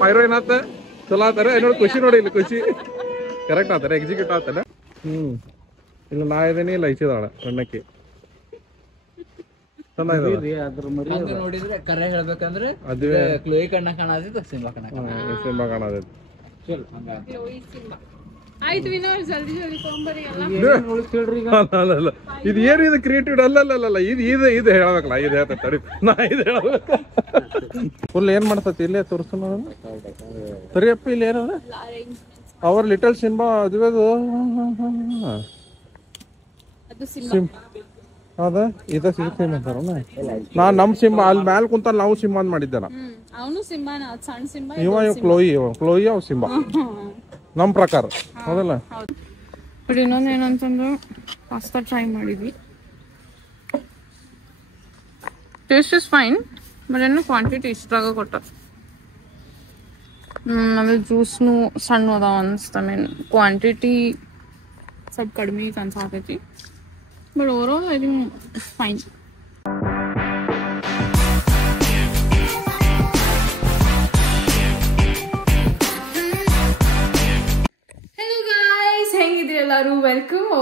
Pyro ಏನಾತ ಚಲೋ ಆತಾರೆ ನೋಡಿ ಖುಷಿ ನೋಡಿ ಇಲ್ಲಿ ಖುಷಿ ಕರೆಕ್ಟ್ ಆತಾರೆ ಎಕ್ಸಿಕ್ಯೂಟ್ ಆತಾನೆ ಇಲ್ಲಿ ನಾ ಇದೇನಿ ಇಲ್ಲ ಐಸಿದಾಳ ಸಣ್ಣಕ್ಕೆ ನೋಡಿದ್ರೆ ಕರೆ ಹೇಳ್ಬೇಕಂದ್ರೆ ಕ್ಲೋಯಿ ಕಣ್ಣ ಕಾಣದಿತ್ತು ಸಿಂಬಾ ಕಾಣದೈತಿ ಆಯ್ತು ವಿನೋರ್ ಜಲ್ದಿ ಜಲ್ದಿ ತೊಗೊಂಬರಿ ಅಲ್ಲ ಇದು ಏನು ಇದು ಕ್ರಿಯೇಟಿವ್ ಅಲ್ಲಲ್ಲ ಇದು ಹೇಳ್ಬೇಕಲ್ಲ ಇದು ಹೇಳ್ತ ತಡಿ ನಾ ಇದು ಹೇಳ್ಬೇಕು ಫುಲ್ ಏನ್ ಮಾಡ್ತತಿ ಇಲ್ಲೇ ತೋರಿಸ್ತು ಸರಿಯಪ್ಪ ಇಲ್ಲಿ ಏನದ ಅವರ್ ಲಿಟಲ್ ಸಿಂಬಾ ಅದುವೇ ಹೌದಾ ಇದ ಸಿಂಬಾ ಅಂತಾರ ನಾ ನಮ್ ಸಿಂಬಾ ಅಲ್ಲಿ ಮ್ಯಾಲ ಕುಂತ ನಾವು ಸಿಂಬಾ ಅಂತ ಮಾಡಿದ್ದಾನ ಅವನು ಸಿಂಬಾನ ಸಣ್ಣ ಸಿಂಬಾ ಇವ ಕ್ಲೋಯಿ ಅವ್ ಸಿಂಬಾ ನಮ್ ಪ್ರಕಾರ ಹೌದಲ್ಲ ಬಟ್ ಇನ್ನೊಂದು ಏನಂತಂದ್ರೆ ಪಾಸ್ತಾ ಟ್ರೈ ಮಾಡಿದ್ವಿ ಟೇಸ್ಟ್ ಇಸ್ ಫೈನ್ ಬಟ್ ಏನು ಕ್ವಾಂಟಿಟಿ ಇಷ್ಟಾಗ ಕೊಟ್ಟ ಆಮೇಲೆ ಜ್ಯೂಸ್ನು ಸಣ್ಣ ಅದಾವ ಅನ್ಸ್ತ ಮೀನ್ ಕ್ವಾಂಟಿಟಿ ಸ್ವಲ್ಪ ಕಡಿಮೆ ಅನ್ಸಾಕೈತಿ but overall I think fine ಎಲ್ಲರೂ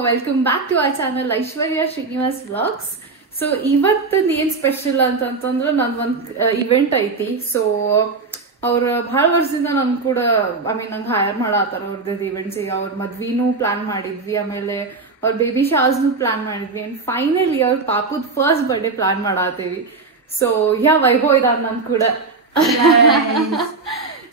welcome back to our channel Aishwarya Srinivas vlogs. So ಇವತ್ತಿನ ಏನ್ ಸ್ಪೆಷಲ್ ಅಂತಂದ್ರೆ ನಂದೊಂದ್ ಇವೆಂಟ್ ಐತಿ. ಸೊ ಅವ್ರ ಬಹಳ ವರ್ಷದಿಂದ ನನ್ ಕೂಡ ನಂಗೆ ಹೈರ್ ಮಾಡಾತಾರ ಅವ್ರದ್ದು ಇವೆಂಟ್ಸ್. ಈಗ ಅವ್ರ ಮದ್ವಿನೂ ಪ್ಲಾನ್ ಮಾಡಿದ್ವಿ, ಆಮೇಲೆ ಅವ್ರ ಬೇಬಿ ಶಾಸ್ನು ಪ್ಲಾನ್ ಮಾಡಿದ್ವಿ, ಅಂಡ್ ಫೈನಲಿ ಅವ್ರ ಪಾಪುದ್ ಫಸ್ಟ್ ಬರ್ಡೇ ಪ್ಲಾನ್ ಮಾಡಾತೀವಿ. ಸೊ ವೈಭವ್ ಇದಾನ ನನ್ ಕೂಡ.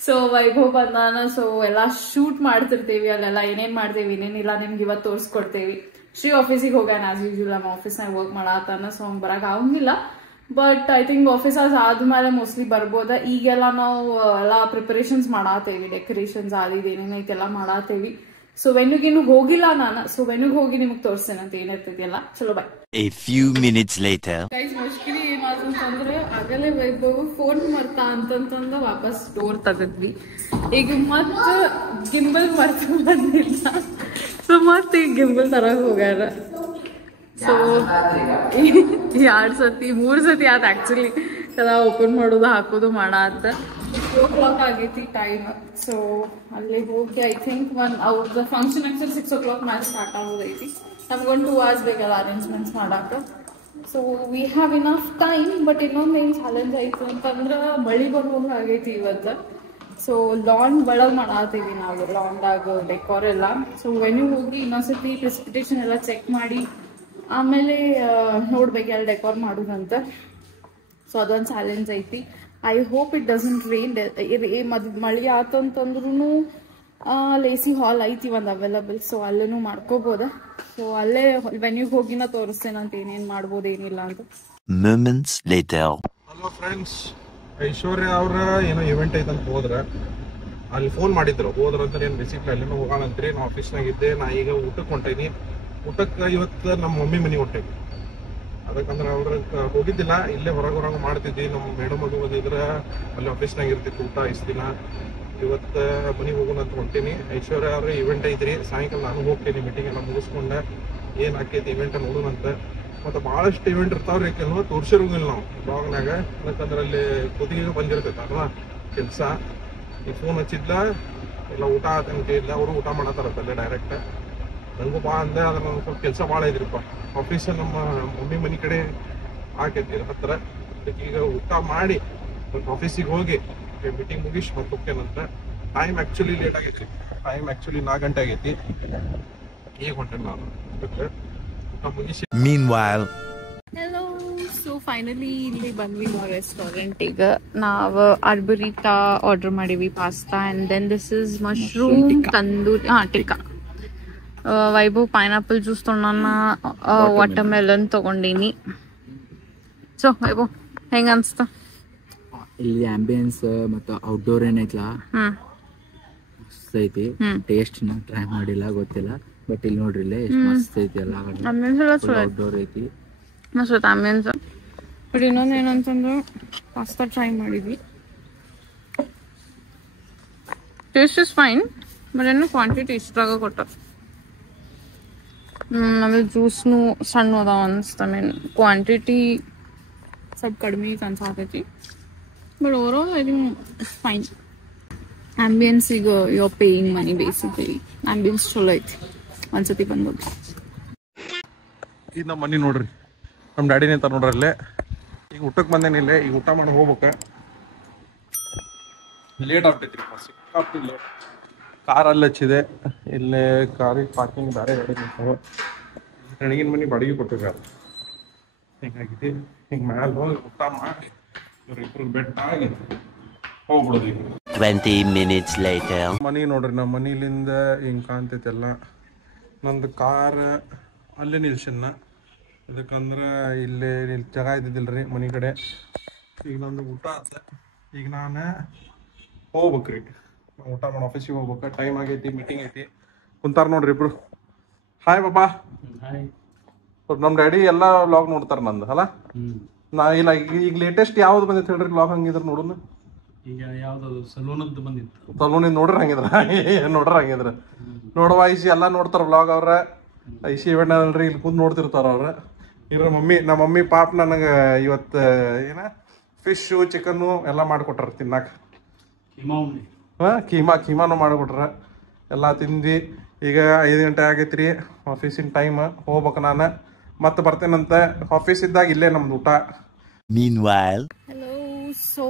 ಸೊ ವೈಭವ್ ಬಂದಾನ. ಸೊ ಎಲ್ಲಾ ಶೂಟ್ ಮಾಡ್ತಿರ್ತೀವಿ, ಅಲ್ಲೆಲ್ಲ ಏನೇನ್ ಮಾಡ್ತೇವಿ ಏನೇನಿಲ್ಲ ನಿಮ್ಗೆ ಇವತ್ತು ತೋರ್ಸ್ಕೊಡ್ತೇವಿ. ಶ್ರೀ ಆಫೀಸಿಗೆ ಹೋಗ್ಯಾನ ಆಸ್ ಯೂಶುವಲ್, ನಮ್ಮ ಆಫೀಸ್ನಾಗ ವರ್ಕ್ ಮಾಡಾತಾನ. ಸೊ ಹಂಗ್ ಬರಕ್ ಆಗಂಗಿಲ್ಲ, ಬಟ್ ಐ ಥಿಂಕ್ ಆಫೀಸ್ ಆದ್ಮೇಲೆ ಮೋಸ್ಟ್ಲಿ ಬರ್ಬೋದ. ಈಗೆಲ್ಲ ನಾವು ಎಲ್ಲಾ ಪ್ರಿಪರೇಷನ್ಸ್ ಮಾಡಾತೇವಿ, ಡೆಕೋರೇಷನ್ಸ್ ಏನೇನೈತಿ ಎಲ್ಲ ಮಾಡಾತೇವಿ. ಸೊ ವೆನ್ಯೂಗಿನ್ನು ಹೋಗಿಲ್ಲ ನಾನು. ಸೊ ವೆನ್ಯೂಗ್ ಹೋಗಿ ನಿಮ್ಗೆ ತೋರಿಸ್ತೇನೆ ಅಂತ ಏನಿರ್ತೈತಿ ಎಲ್ಲ. ಚಲೋ bye. A few minutes later. Guys ಮುಷ್ಕಿರಿ ಏನಾದಂತಂದ್ರೆ ಆಗಲೇ ವೈಭವ್ ಫೋನ್ ಮರ್ತಾ ಅಂತಂತಂದ ವಾಪಸ್ ಡೋರ್ ತೆಗದ್ವಿ. ಈಗ ಮತ್ತ ಗಿಂಬಲ್ ಮರ್ತ ಬಂದಿಲ್ಲ. ಸೊ ಮತ್ತ ಈಗ ಗಿಂಬಲ್ ತರಕ್ ಹೋಗ್ಯಾರ. ಸೊ 2 ಸತಿ 3 ಸತಿ ಆತ ಆಕ್ಚುಲಿ ಎಲ್ಲ ಓಪನ್ ಮಾಡೋದು ಹಾಕೋದು ಮಾಡಾತ. 2 o'clock ಆಗೈತಿ ಟೈಮ್. ಸೊ ಅಲ್ಲಿಗೆ ಹೋಗಿ ಐ ಥಿಂಕ್ ಅವ್ರದ್ದು function actually 6 o'clock match start ಆಗೋದೈತಿ. ನಮ್ಗೊಂದು 2 hours ಬೇಕಲ್ಲ ಅರೇಂಜ್ಮೆಂಟ್ಸ್ ಮಾಡಾಕ. So we have enough time. But ಇನ್ನೊಂದು ಏನ್ ಚಾಲೆಂಜ್ ಐತಿ ಅಂತಂದ್ರ ಮಳಿ ಬರುವಾಗ ಆಗೈತಿ ಇವತ್ತು. ಸೊ ಲಾನ್ ಒಳಗ್ ಮಾಡಾತೀವಿ ನಾವು, ಲಾನ್ದಾಗ ಡೆಕೋರ್ ಎಲ್ಲ. ಸೊ ವೆನ್ಯೂ ಹೋಗಿ ಇನ್ನೊಂದ್ಸತಿ ಪ್ರೆಸಿಪಿಟೇಷನ್ ಎಲ್ಲ ಚೆಕ್ ಮಾಡಿ ಆಮೇಲೆ ನೋಡ್ಬೇಕು ಎಲ್ಲ ಡೆಕೋರ್ ಮಾಡೋದಂತ. ಸೊ ಅದೊಂದು ಚಾಲೆಂಜ್ ಐತಿ. I hope it doesn't rain. ಮಳಿ ಆತಂತಂದ್ರೂ ಲೇಸಿ ಹಾಲ್ ಐತಿ ಒಂದು ಅವೈಲಬಲ್. ಸೊ ಅಲ್ಲೂ ಮಾಡ್ಕೋಬೋದ. ಸೊ ಅಲ್ಲೇ ವೆನ್ಯೂಗೆ ಹೋಗಿನ ತೋರಿಸ್ತೇನಂತ ಏನೇನ್ ಮಾಡ್ಬೋದು ಏನಿಲ್ಲ ಅಂತ. Moments later. ಹಲೋ ಫ್ರೆಂಡ್ಸ್, ಐಶ್ವರ್ಯ ಅವ್ರ ಏನೋ ಇವೆಂಟ್ ಐತಂತ ಹೋದ್ರ, ಅಲ್ಲಿ ಫೋನ್ ಮಾಡಿದ್ರು. ಹೋದ್ರಂತ ಏನ್ ರಿಸೀಪ್ಟ್ ಅಲ್ಲಿನೂ ಹೋಗೋಣಂತ್ರಿ. ನಾ ಆಫೀಸ್ನಾಗ ಇದ್ದೆ. ನಾ ಈಗ ಊಟಕ್ಕೆ ಹೊಂಟೇನಿ. ಊಟಕ್ಕೆ ಇವತ್ತು ನಮ್ಮ ಮಮ್ಮಿ ಮನೆಗೆ ಹೊಂಟೇನಿ. ಅದಕ್ಕಂದ್ರೆ ಅವ್ರ ಹೋಗಿದ್ದಿಲ್ಲ, ಇಲ್ಲೇ ಹೊರಗೆ ಮಾಡ್ತಿದ್ವಿ. ನಮ್ಮ ಮೇಡಮ್ ಅದು ಓದಿದ್ರ ಅಲ್ಲಿ ಆಫೀಸ್ನಾಗ ಇರ್ತಿತ್ತು ಊಟ ಇಷ್ಟು ದಿನ. ಇವತ್ತು ಮನೆಗೆ ಹೋಗೋಣ ಅಂತ ಹೊಂಟೀನಿ. ಐಶ್ವರ್ಯ ಅವ್ರ ಇವೆಂಟ್ ಐತ್ರಿ. ಸಾಯಂಕಾಲ ನಾನು ಹೋಗ್ತೀನಿ ಮೀಟಿಂಗ್ ಎಲ್ಲ ಮುಗಿಸ್ಕೊಂಡೆ. ಏನ್ ಆಕೈತಿ ಇವೆಂಟ್ ನೋಡೋಣಂತ. ಮತ್ತೆ ಬಹಳಷ್ಟು ಇವೆಂಟ್ ಇರ್ತಾವ್ರಿ, ಕೆಲವು ತೋರ್ಸಿರೋಂಗಿಲ್ಲ ನಾವು ಬ್ಲಾಗ್ನಾಗ. ಯಾಕಂದ್ರೆ ಅಲ್ಲಿ ಕುದಿಗೆ ಬಂದಿರ್ತೈತೆ ಅಲ್ವಾ ಕೆಲಸ. ಈ ಫೋನ್ ಹಚ್ಚಿದ್ಲ ಎಲ್ಲ ಊಟ ಆತಂಕ ಇಲ್ಲ, ಅವರು ಊಟ ಮಾಡತ್ತಾರತ್ತಲ್ಲೇ ಡೈರೆಕ್ಟ್. ನನಗೂ ಬಾ ಅಂದೆ, ಅದ್ರ ನನಗೆ ಸ್ವಲ್ಪ ಕೆಲಸ ಭಾಳ ಐತ್ರಿಪ್ಪ. ಆಫೀಸ್ ನಮ್ಮ ಮಮ್ಮಿ ಮನೆ ಕಡೆ ಆಕೈತಿ ಹತ್ರ. ಅದಕ್ಕೆ ಈಗ ಊಟ ಮಾಡಿ ಆಫೀಸಿಗೆ ಹೋಗಿ ಮೀಟಿಂಗ್ ಮುಗಿಸಿ ಮತ್ತೆ ಹೋಗ್ತೇನಂತ. ಟೈಮ್ ಆಕ್ಚುಲಿ ಲೇಟ್ ಆಗೈತ್ರಿ. ಟೈಮ್ ಆಕ್ಚುಲಿ 4 ಗಂಟೆ ಆಗೈತಿ. ಈಗ ಹೊಂಟೇನೆ ನಾನು ಊಟ ಮುಗಿಸಿ. Meanwhile. ಹೆಲೋ. ಸೊ ಫೈನಲಿ ಇಲ್ಲಿ ಬಂದ್ವಿ ನಾವು ರೆಸ್ಟೋರೆಂಟಿಗೆ. ನಾವು ಅರ್ಬರಿತಾ ಆರ್ಡರ್ ಮಾಡೀವಿ pasta, and then this is mushroom tandoori tikka. Vaibhav pineapple juice ತೊಗೊಂಡಾನ, ವಾಟರ್ಮೆಲನ್ ತಗೊಂಡೀನಿ. ಸೊ ವೈಭವ್ ಹೆಂಗ ಅನ್ಸ್ತ? ಇಲ್ಲಿ ಆಂಬಿಯನ್ಸ್ ಮತ್ತು ಔಟ್ಡೋರ್ ಏನೈತ್ಲಾ ಮಸ್ತ್ ಐತಿ. ಟೇಸ್ಟ್ ನಾ ಟ್ರೈ ಮಾಡಿಲ್ಲ, ಗೊತ್ತಿಲ್ಲ. ಬಟ್ ಇಲ್ಲಿ ನೋಡ್ರಿ ಇಲ್ಲೇ ಎಷ್ಟು ಮಸ್ತ್ ಐತಿ. ಎಲ್ಲ ಔಟ್ಡೋರ್ ಐತಿ, ಮಸ್ತ್ ಆಂಬಿಯನ್ಸ್. ಬಟ್ ಇನ್ನೊಂದು ಏನಂತಂದ್ರೆ ಪಾಸ್ತಾ ಟ್ರೈ ಮಾಡಿದ್ವಿ. ಟೇಸ್ಟ್ ಇಸ್ ಫೈನ್, ಬಟ್ ಏನು ಕ್ವಾಂಟಿಟಿ ಇಷ್ಟಾಗ ಕೊಟ್ಟ. ಆಮೇಲೆ ಜ್ಯೂಸ್ನು ಸಣ್ಣ ಅದಾವ ಅನಿಸ್ತ ಮೀನ್ ಕ್ವಾಂಟಿಟಿ ಸ್ವಲ್ಪ ಕಡಿಮೆ ಅನ್ಸಾತೈತಿ but overall I think fine. Ambience ಈಗ you are paying money basically. Ambience ಚಲೋ ಐತಿ ಒಂದ್ಸತಿ ಬಂದ್ಬೋದು. ಇದು ನಮ್ಮ ಮನೆ ನೋಡ್ರಿ, ನಮ್ಮ ಡ್ಯಾಡಿನೇ ತ ನೋಡ್ರಿ ಅಲ್ಲೇ. ಈಗ ಊಟಕ್ಕೆ ಬಂದೇನಿಲ್ಲ, ಈಗ ಊಟ ಮಾಡಿ ಹೋಗ್ಬೇಕು. ಲೇಟ್ ಆಗ್ತೈತ್ರಿ, ಸಿಕ್ಕಾಪ್ತಿಲ್ಲ. ಕಾರ್ ಅಲ್ಲಿ ಹಚ್ಚಿದೆ, ಇಲ್ಲೇ ಕಾರಿಗೆ ಪಾರ್ಕಿಂಗ್ ಬೇರೆ ಗಾಡಿ ನಿಂತಾವ. ನನಗಿನ ಮನೆ ಬಾಡಿಗೆ ಕೊಟ್ಟಿದ್ದಾರೆ. ಹಿಂಗಾಗಿದೆ, ಹಿಂಗೆ ಮ್ಯಾಲೆ ಹೋಗಿ ಊಟ ಮಾಡಿ ಇವ್ರಿಬ್ರು ಬೆಟ್ಟ ಆಗಿ ಹೋಗ್ಬಿಡೋದು. ಈಗ 20 minutes later. ಮನೆ ನೋಡ್ರಿ, ನಮ್ಮ ಮನೆಯಿಂದ ಹಿಂಗೆ ಕಾಣ್ತೈತೆಲ್ಲ. ನಂದು ಕಾರ್ ಅಲ್ಲೇ ನಿಲ್ಸನ್ನ, ಇದಕ್ಕಂದ್ರೆ ಇಲ್ಲೇ ಜಾಗ ಇದ್ದಿದ್ದಿಲ್ರಿ ಮನೆ ಕಡೆ. ಈಗ ನಂದು ಊಟ ಆತ, ಈಗ ನಾನು ಹೋಗ್ಬೇಕ್ರಿ. ಊಟ ಮಾಡಿ ಆಫೀಸಿಗೆ ಹೋಗ್ಬೇಕು, ಟೈಮ್ ಆಗೈತಿ, ಮೀಟಿಂಗ್ ಐತಿ. ಕುಂತಾರ ನೋಡ್ರಿ ಇಬ್ರು. ಹಾಯ್ ಪಾಪಾ. ನಮ್ಮ ಡ್ಯಾಡಿ ಎಲ್ಲ ವ್ಲಾಗ್ ನೋಡ್ತಾರ ನಂದು ಅಲ್ಲ. ನಾ ಇಲ್ಲ ಈಗ ಲೇಟೆಸ್ಟ್ ಯಾವ್ದು ಬಂದಿತ್ತು ಹೇಳ್ರಿ ವ್ಲಾಗ್? ಹಂಗಿದ್ರ ನೋಡೋಣ. ಈಗ ಯಾವ್ದು ಸಲೂನದ್ದು ಬಂದಿತ್ತು, ಸಲೂನಿಂದ ನೋಡ್ರಿ ಹಂಗಿದ್ರ ನೋಡುವ ಐಸಿ ಎಲ್ಲ ನೋಡ್ತಾರ ವ್ಲಾಗ್. ಅವ್ರ ಐಸಿ ಇವೆಂಟ್ ಅಲ್ರಿ, ಇಲ್ಲಿ ಕುಂದ್ ನೋಡ್ತಿರ್ತಾರ ಅವ್ರ. ಇವ್ರ ಮಮ್ಮಿ, ನಮ್ಮ ಮಮ್ಮಿ ಪಾಪ ನನಗೆ ಇವತ್ತು ಏನ ಫಿಶು ಚಿಕನ್ನು ಎಲ್ಲ ಮಾಡಿಕೊಟ್ರ ತಿನ್ನಾಕ. ಕೀಮಾನು ಮಾಡಿಕೊಟ್ರ, ಎಲ್ಲ ತಿಂದ್ವಿ. ಈಗ 5 ಗಂಟೆ ಆಗೈತ್ರಿ, ಆಫೀಸಿನ ಟೈಮ್. ಹೋಗ್ಬೇಕು ನಾನು, ಮತ್ತೆ ಬರ್ತೇನಂತ. ಆಫೀಸ್ ಇದ್ದಾಗ ಇಲ್ಲೇ ನಮ್ದು ಊಟ. Meanwhile. ಹಲೋ, ಸೊ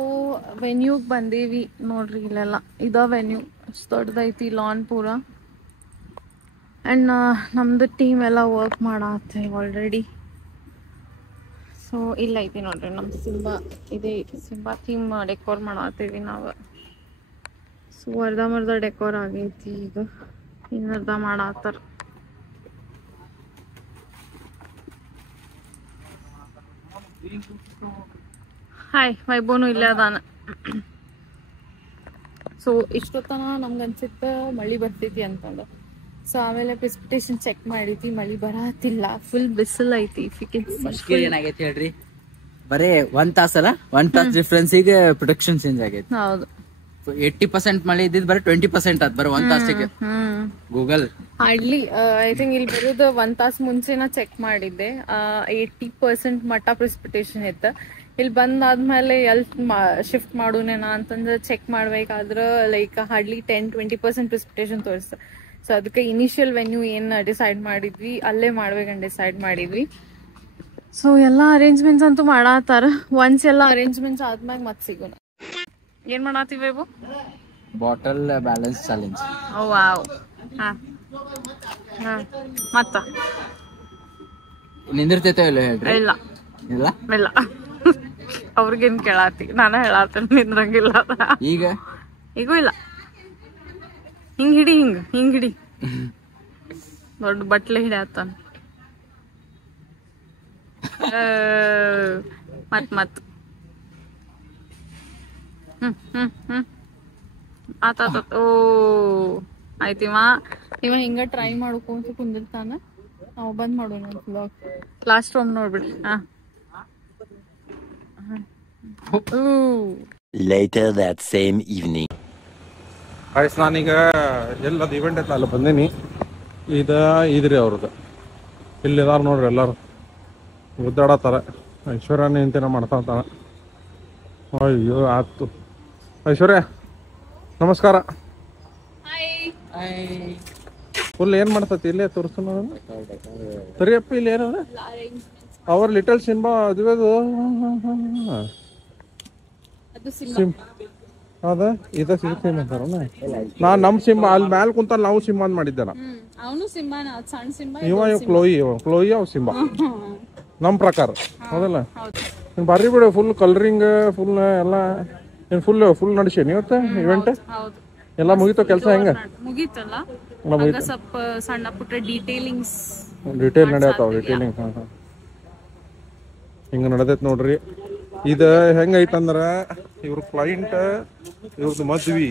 ವೆನ್ಯೂಗೆ ಬಂದೀವಿ ನೋಡ್ರಿ. ಇಲ್ಲೆಲ್ಲ ಇದ ವೆನ್ಯೂ, ದೊಡ್ಡದೈತಿ ಲಾನ್ ಪೂರ. ಆ್ಯಂಡ್ ನಮ್ದು ಟೀಮ್ ಎಲ್ಲ ವರ್ಕ್ ಮಾಡತ್ತೆ ಆಲ್ರೆಡಿ. ಸೊ ಇಲ್ಲ ಐತಿ ನೋಡ್ರಿ ನಮ್ಮ ಸಿಂಬಾ. ಇದೇ ಸಿಂಬಾ ಥೀಮ್ ಡೆಕೋರ್ ಮಾಡತ್ತೀವಿ ನಾವು. ಸೊ ಅರ್ಧ ಡೆಕೋರ್ ಆಗೈತಿ, ಈಗ ಇನ್ನರ್ಧ ಮಾಡತ್ತಾರ. ಹಾಯ್, ವೈಭವನು ಇಲ್ಲೇ ಅದಾನ. ಸೊ ಇಷ್ಟೊತ್ತನ ನಮ್ಗೆ ಅನ್ಸಿತ್ತು ಮಳಿ ಬರ್ತೈತಿ ಅಂತಂದ. ಸೊ ಆಮೇಲೆ ಪ್ರೆಸಿಪಿಟೇಷನ್ ಚೆಕ್ ಮಾಡಿದ್ವಿ, ಮಳಿ ಬರತ್ತಿಲ್ಲ, ಫುಲ್ ಬಿಸಿಲು ಐತಿ. ಏನಾಗೈತಿ ಹೇಳ್ರಿ, ಬರೇ 1 ತಾಸಲ್ಲ, 1 ತಾಸ್ ಡಿಫ್ರೆನ್ಸಿಗೆ ಪ್ರೊಡಕ್ಷನ್ ಚೇಂಜ್ ಆಗೈತಿ. ಹೌದು, 80% ಮಳೆ ಇದ್ದಿದ್ ಬರೀ 20% ಆತ್ ಬರೀ 1 ತಾಸಿಗೆ. ಗೂಗಲ್ ಹಾರ್ಡ್ಲಿ ಐ ಥಿಂಕ್ ಇಲ್ಲಿ ಬರೋದು 1 ತಾಸು ಮುಂಚೆನ ಚೆಕ್ ಮಾಡಿದ್ದೆ. 80% ಮಟ್ಟ ಪ್ರೆಸಿಪಿಟೇಷನ್ ಇತ್ತು. ಇಲ್ಲಿ ಬಂದಾದ್ಮೇಲೆ ಎಲ್ಲಿ ಶಿಫ್ಟ್ ಮಾಡೋನೇನ ಅಂತಂದ್ರೆ ಚೆಕ್ ಮಾಡ್ಬೇಕಾದ್ರೆ ಲೈಕ್ ಹಾರ್ಡ್ಲಿ 10-20% ಪ್ರೆಸಿಪಿಟೇಷನ್ ತೋರಿಸ್ತ. ಸೊ ಅದಕ್ಕೆ ಇನಿಷಿಯಲ್ ವೆನ್ಯೂ ಏನ್ ಡಿಸೈಡ್ ಮಾಡಿದ್ವಿ ಅಲ್ಲೇ ಮಾಡ್ಬೇಕಂತ ಡಿಸೈಡ್ ಮಾಡಿದ್ವಿ. ಸೊ ಎಲ್ಲಾ ಅರೇಂಜ್ಮೆಂಟ್ಸ್ ಅಂತೂ ಮಾಡತ್ತಾರ. ಒನ್ಸ್ ಎಲ್ಲ ಅರೇಂಜ್ಮೆಂಟ್ಸ್ ಆದ್ಮ್ಯಾಗ ಮತ್ತೆ ಸಿಗೋಣ. ಏನ್ ಮಾಡತ್ತೀವಿ ಇವು? Bottle balance challenge. Oh wow. ಹಾ ಮತ್ತ ನಿಂದಿರ್ತೈತೆ ಇಲ್ಲ ಹೇಳ್ರಿ? ಇಲ್ಲ ಇಲ್ಲ ಇಲ್ಲ, ಅವ್ರಿಗೇನ್ ಕೇಳಾತಿ, ನಾನ ಹೇಳಾತೇನೆ ನಿಂದ್ರಂಗಿಲ್ಲ. ಈಗೂ ಇಲ್ಲ. ಹಿಂಗ್ ಹಿಡಿ, ಹಿಂಗ್ ಹಿಡಿ. ದೊಡ್ಡ ಬಟ್ಲೆ ಹಿಡಿಯತ್ತಾನ. ಮತ್ ಆತ. ಓ ಆಯ್ತು. ಇವ ಹಿಂಗ ಟ್ರೈ ಮಾಡ್ಕೊಂತ ಕುಂದಿರ್ತಾನ. ನಾವು ಬಂದ್ ಮಾಡೋಣ ಬ್ಲಾಗ್. ಲಾಸ್ಟ್ ರೂಮ್ ನೋಡ್ಬಿಡಿ. Later that same evening. ಆಯ್ತು, ನಾನೀಗ ಎಲ್ಲದು ಇವೆಂಟ್ ಐತಲ್ಲ ಅಲ್ಲಿ ಬಂದೀನಿ. ಇದ್ರಿ ಅವ್ರದ್ದು ಇಲ್ಲಿದಾರ ನೋಡ್ರಿ, ಎಲ್ಲಾರು ಒದ್ದಾಡತ್ತಾರ. ಐಶ್ವರ್ಯನ ಇಂತೇನ ಮಾಡ್ತಾನ. ಅಯ್ಯೋ ಆತು. ಐಶ್ವರ್ಯ ನಮಸ್ಕಾರ. ಫುಲ್ ಏನ್ ಮಾಡ್ತತಿ ಇಲ್ಲೇ ತೋರಿಸ್ತು ನೋಡೋಣ. ಸರಿಯಪ್ಪ, ಇಲ್ಲಿ ಏನದ ಅವರ್ ಲಿಟಲ್ ಸಿಂಬಾ ಅದುವೆ ಹೌದಾ? ಇದ ಸಿಮ್ ಅಂತಾರ. ನಾ ನಮ್ ಸಿಂಬಾ ಅಲ್ಲಿ ಮ್ಯಾಲ ಕುಂತ ನಾವು ಸಿಂಬಾ ಅಂತ ಮಾಡಿದ್ದೆ. ಕ್ಲೋಯಿ ಅವ್ ಸಿಂಬಾ ನಮ್ ಪ್ರಕಾರ, ಹೌದಲ್ಲ? ಬಾರಿ ಬಿಡು, ಫುಲ್ ಕಲರಿಂಗ್, ಫುಲ್ ಎಲ್ಲ ಫುಲ್ ನಡೆಸೇನಿ ಇವತ್ತ ಇವೆಂಟ್. ಎಲ್ಲ ಮುಗಿತು ಕೆಲಸ? ಹೆಂಗ ಮುಗೀತಲ್ಲ, ಸ್ವಲ್ಪ ಸಣ್ಣ ಪುಟ್ಟ ಡಿಟೇಲ್ ನಡೆಯತ್ತಾವ. ಡಿಟೇಲಿಂಗ್ ಹಿಂಗ ನಡೆದೈತ್ ನೋಡ್ರಿ. ಇದ ಹೆಂಗೈತಂದ್ರ ಇವ್ರ ಕ್ಲೈಂಟ್, ಇವ್ರದ್ದು ಮದ್ವಿ,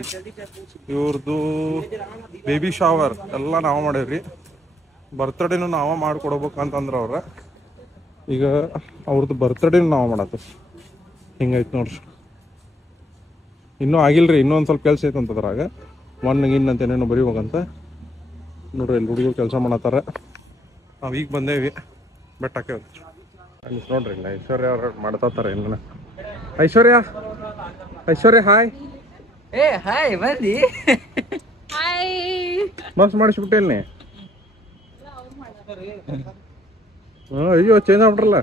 ಇವ್ರದ್ದು ಬೇಬಿ ಶವರ್ ಎಲ್ಲ ನಾವ ಮಾಡೇವ್ರಿ. ಬರ್ತ್ಡೇನು ನಾವ ಮಾಡ್ಕೊಡ್ಬೇಕಂತಂದ್ರ ಅವ್ರ. ಈಗ ಅವ್ರದ್ದು ಬರ್ತ್ಡೇನು ನಾವ ಮಾಡತ್ತ. ಹಿಂಗೈತ್ ನೋಡ್ರಿ. ಇನ್ನೂ ಆಗಿಲ್ರಿ, ಇನ್ನೊಂದ್ ಸ್ವಲ್ಪ ಕೆಲ್ಸ ಐತಂತ ಅದ್ರಾಗ. ಮಣ್ಣಿಗೆ ಇನ್ನಂತ ಏನೇನೋ ಬರೀಬೇಕಂತ ನೋಡ್ರಿ. ಇಲ್ಲಿ ಹುಡುಗರು ಕೆಲಸ ಮಾಡತ್ತಾರ. ನಾವು ಈಗ ಬಂದೇವಿ ಬೆಟ್ಟ ಹಾಕೇವಿ ಅಲ್ಲಿ ನೋಡ್ರಿ ಇಲ್ಲ ಐಶ್ವರ್ಯ ಅವ್ರು ಮಾಡ್ತಾತಾರೆ ಏನ ಐಶ್ವರ್ಯ ಹಾಯ್ ಏ ಹಾಯ್ ಬಂದಿ ಹಾಯ್ ಮಸ್ತ್ ಮಾಡಿಸ್ಬಿಟ್ಟೇನಿ ಅಯ್ಯೋ ಚೇಂಜ್ ಆಗ್ಬಿಟ್ರಲ್ಲ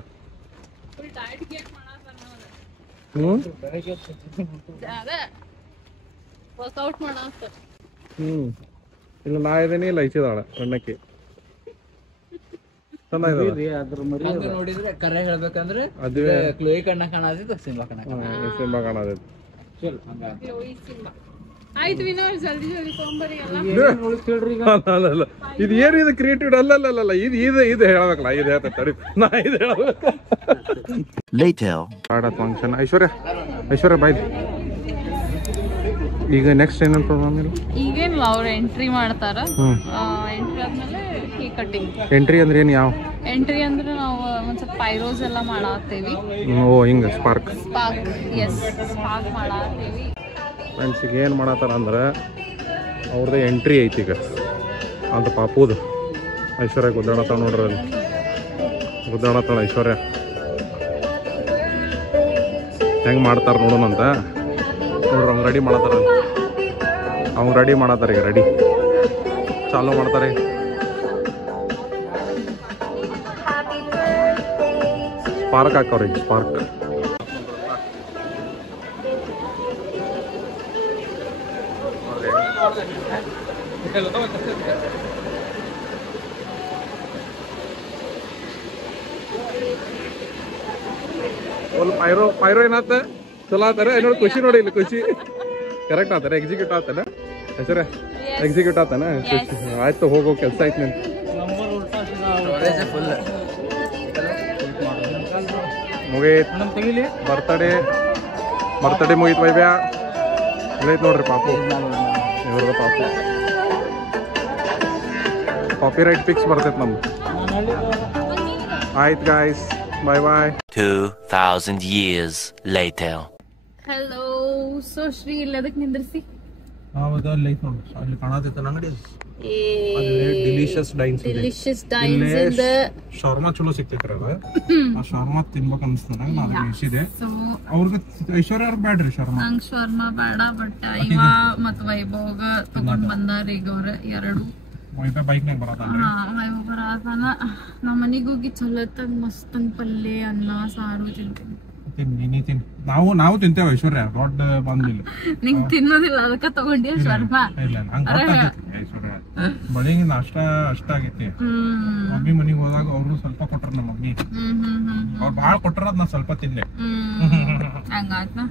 ವರ್ಕೌಟ್ ಮಾಡಾಕ ಇಲ್ಲ ನಾ ಇದೇನಿ ಇಲ್ಲ ಐಚಿದಾಳ ಸಣ್ಣಕ್ಕೆ ಚೆನ್ನಾಗಿದೆ ಹಂಗ ನೋಡಿದ್ರೆ ಕರೆ ಹೇಳ್ಬೇಕಂದ್ರೆ ಅದುವೇ ಕ್ಲೋಯಿ ಕಣ್ಣ ಕಾಣದಿತ್ತು ಸಿಂಬಾ ಕಣ್ಣ ಸಿನಿಮಾ ಕಾಣೋದೈತಿ ಚಲ್ ಹಂಗ ಆಯ್ತು ವಿನೋದ್ ಜಲ್ದಿ ಜಲ್ದಿ ತೊಗೊಂಬರಿ ಎಲ್ಲ ಅಲ್ಲ ಇದು ಏನು ಇದು ಕ್ರಿಯೇಟಿವ್ ಅಲ್ಲ ಇದು ಹೇಳ್ಬೇಕಲ್ಲ ಇದು ಹೇಳ್ತ ತಡಿ ನಾ ಇದು ಹೇಳ್ಬೇಕು Later. ಆಡತ್ ಫಂಕ್ಷನ್ ಐಶ್ವರ್ಯ ಬಾಯ್ ಈಗ ನೆಕ್ಸ್ಟ್ ಏನಂತ ಪ್ರೋಗ್ರಾಮ್ ಇಲ್ಲ ಈಗೇನಿಲ್ಲ ಅವ್ರು ಎಂಟ್ರಿ ಮಾಡ್ತಾರ ಎಂಟ್ರಿ ಆದ್ಮೇಲೆ ಕೇಕ್ ಕಟ್ಟಿಂಗ್ ಎಂಟ್ರಿ ಅಂದ್ರೆ ಏನು ಯಾವ ಎಂಟ್ರಿ ಅಂದ್ರೆ ನಾವು ಒಂದ್ ಸ್ವಲ್ಪ ಪೈರೋಸ್ ಎಲ್ಲ ಮಾಡಾಕ್ತೇವಿ ಓ ಹಿಂಗ ಸ್ಪಾರ್ಕ್ ಎಸ್ ಸ್ಪಾರ್ಕ್ ಮಾಡಾಕ್ತೇವಿ ಫ್ರೆಂಡ್ಸ್ ಈಗ ಏನು ಮಾಡತ್ತಾರ ಅಂದ್ರೆ ಅವ್ರದ್ದು ಎಂಟ್ರಿ ಐತಿ ಈಗ ಅಂತ ಪಾಪುದು ಐಶ್ವರ್ಯ ಗುದ್ದಾಡತ್ತಾಳ ನೋಡ್ರಿ ಅಲ್ಲಿ ಗುದ್ದಾಡತ್ತಾಳ ಐಶ್ವರ್ಯ ಹೆಂಗೆ ಮಾಡ್ತಾರೆ ನೋಡೋಣಂತ ನೋಡ್ರಿ ಅವ್ನು ರೆಡಿ ಮಾಡತ್ತಾರ ಈಗ ರೆಡಿ ಚಾಲು ಮಾಡ್ತಾರೆ ಸ್ಪಾರ್ಕ್ ಹಾಕವ್ರಿ ಸ್ಪಾರ್ಕ್ ಪೈರೋ ಏನಾತ ಚಲೋ ಆತಾರ ನೋಡಿ ಖುಷಿ ನೋಡಿ ಇಲ್ಲಿ ಖುಷಿ ಕರೆಕ್ಟ್ ಆತಾರ ಎಕ್ಸಿಕ್ಯೂಟ್ ಆತಾನ ಹೆಸರ ಎಕ್ಸಿಕ್ಯೂಟ್ ಆತಾನ ಆಯ್ತು ಹೋಗೋ ಕೆಲಸ ಆಯ್ತು ನೀನು ಮುಗೀತ್ ಬರ್ತಡೇ ಮುಗೀತ್ ವೈಬ್ಯಾ ಇಲ್ಲೈತ್ ನೋಡ್ರಿ ಪಾಪು ಇವ್ರದ ಪಾಪು ಕಾಪಿ ರೈಟ್ ಫಿಕ್ಸ್ ಬರ್ತೈತೆ ನಮ್ದು ಆಯ್ತು guys bye 2000 years later. Hello so Shri ಇಲ್ಲಿ ಅದಕ್ಕೆ ನಿಂದ್ರಿಸಿ ಹೌದು ಅಲ್ಲಿ ಐತ್ ನೋಡ್ರಿ ಅಲ್ಲಿ ಕಾಣತೈತಲ್ಲ ಅಂಗಡಿ ಡಿಲಿಷಿಯಸ್ ಡೈನ್ಸ್ ಶರ್ಮಾ ಚಲೋ ಸಿಗ್ತೈತ್ರಿ ಅದು ಆ ಶರ್ಮಾ ತಿನ್ಬೇಕು ಅನ್ಸ್ತದ ನಾನು ಇಳಿಸಿದೆ ಅವ್ರಿಗೆ ಐಶ್ವರ್ಯ ಅವ್ರಿಗೆ ಬ್ಯಾಡ್ರಿ ಶರ್ಮಾ ನಂಗೆ ಶರ್ಮಾ ಬೇಡ ಬಟ್ ಇವ ಮತ್ ವೈಭೋಗ ತಗೊಂಡ್ ಬಂದಾರ ಈಗ ಅವ್ರ ಎರಡು ಬೈಕ್ನಾಗ ಬರತಾನ್ರಿ ವೈಭವ್ ಬರತಾನ ನಮ್ಮ ಮನಿಗ್ ಹೋಗಿ ಚಲೋತ್ತಾಗ ಮಸ್ತಂಗ್ ಪಲ್ಯ ಅನ್ನ ಸಾರು ತಿಂತೀನಿ ನಾವು ತಿಂತೇವೆ ಐಶ್ವರ್ಯ ದೊಡ್ಡ ಬಂದಿಲ್ಲ ನಿಂಗ್ ತಿನ್ನೋದಿಲ್ಲ ಅದಕ್ಕ ತಗೊಂಡಿ ಶರ್ಮಾ ಇಲ್ಲ ಐಶ್ವರ್ಯ ಬೆಳಿಗ್ಗೆ ನಾಷ್ಟ ಅಷ್ಟ ಆಗೈತಿ ಮಮ್ಮಿ ಮನಿಗ್ ಹೋದಾಗ ಅವ್ರು ಸ್ವಲ್ಪ ಕೊಟ್ರ ನಮ್ಮ ಮಮ್ಮಿ ಅವ್ರು ಬಾಳ್ ಕೊಟ್ರ ನಾ ಸ್ವಲ್ಪ ತಿನ್ನೆ ಹಂಗಾತ್ನ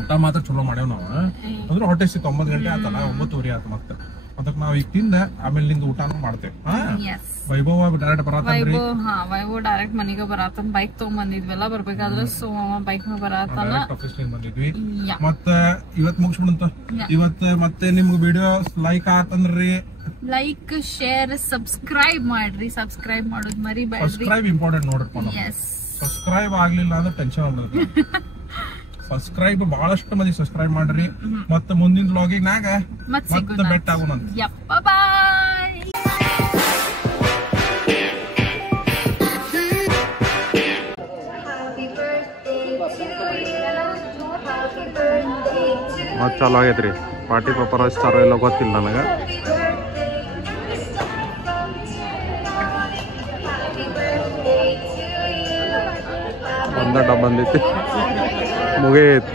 ಊಟ ಮಾತ್ರ ಚಲೋ ಮಾಡ್ಯಾವ ನಾವ್ ಅಂದ್ರೆ ಹೊಟ್ಟೆ 9 ಗಂಟೆ ಆತಲ್ಲ 9:30 ಆತ ಮತ್ತೆ ಅದಕ್ಕೆ ನಾವ್ ಈಗ ತಿಂದ ಆಮೇಲೆ ನಿಂದ ಊಟಾನು ಮಾಡ್ತೇವೆ ವೈಭವ ಡೈರೆಕ್ಟ್ ಬರತಾನ್ರಿ ವೈಭವ್ ಡೈರೆಕ್ಟ್ ಮನಿಗ ಬರತಾನ ಬೈಕ್ ತಗೊಂಡ್ಬಂದಿದ್ವೆಲ್ಲ ಬರ್ಬೇಕಾದ್ರೆ ಸೊ ಬೈಕ್ ನ ಬರತಾನ ಆಫೀಸ್ನಾಗ ಬಂದಿದ್ವಿ ಮತ್ತ ಇವತ್ ಮುಗಿಸ್ಬಿಡಂತ ಇವತ್ ಮತ್ತೆ ನಿಮ್ಗೆ ವಿಡಿಯೋ ಲೈಕ್ ಆತಂದ್ರಿ ಲೈಕ್ ಶೇರ್ ಸಬ್ಸ್ಕ್ರೈಬ್ ಮಾಡ್ರಿ ಸಬ್ಸ್ಕ್ರೈಬ್ ಮಾಡೋದ್ ಮರಿಬೇಡ್ರಿ ಸಬ್ಸ್ಕ್ರೈಬ್ ಇಂಪಾರ್ಟೆಂಟ್ ನೋಡ್ರಿ ಸಬ್ಸ್ಕ್ರೈಬ್ ಆಗ್ಲಿಲ್ಲ ಅಂದ್ರೆ ಟೆನ್ಷನ್ ಆಗ್ತದೆ ಸಬ್ಸ್ಕ್ರೈಬ್ ಬಹಳಷ್ಟು ಮಂದಿ ಸಬ್ಸ್ಕ್ರೈಬ್ ಮಾಡ್ರಿ ಮತ್ತೆ ಮುಂದಿನ ವ್ಲಾಗಿಗ್ನಾಗ ಮತ್ತೆ ಬೆಟ್ಟ ಆಗೋಣಂತ ಬಾಯ್ ಮತ್ ಚಾಲು ಆಗೈತ್ರಿ ಪಾರ್ಟಿ ಪೇಪರ್ ಹಚ್ಚಾರ ಎಲ್ಲ ಗೊತ್ತಿಲ್ಲ ನನಗ ಒಂದ ಡಬ್ಬ ಬಂದೈತಿ ಮುಗೀತ್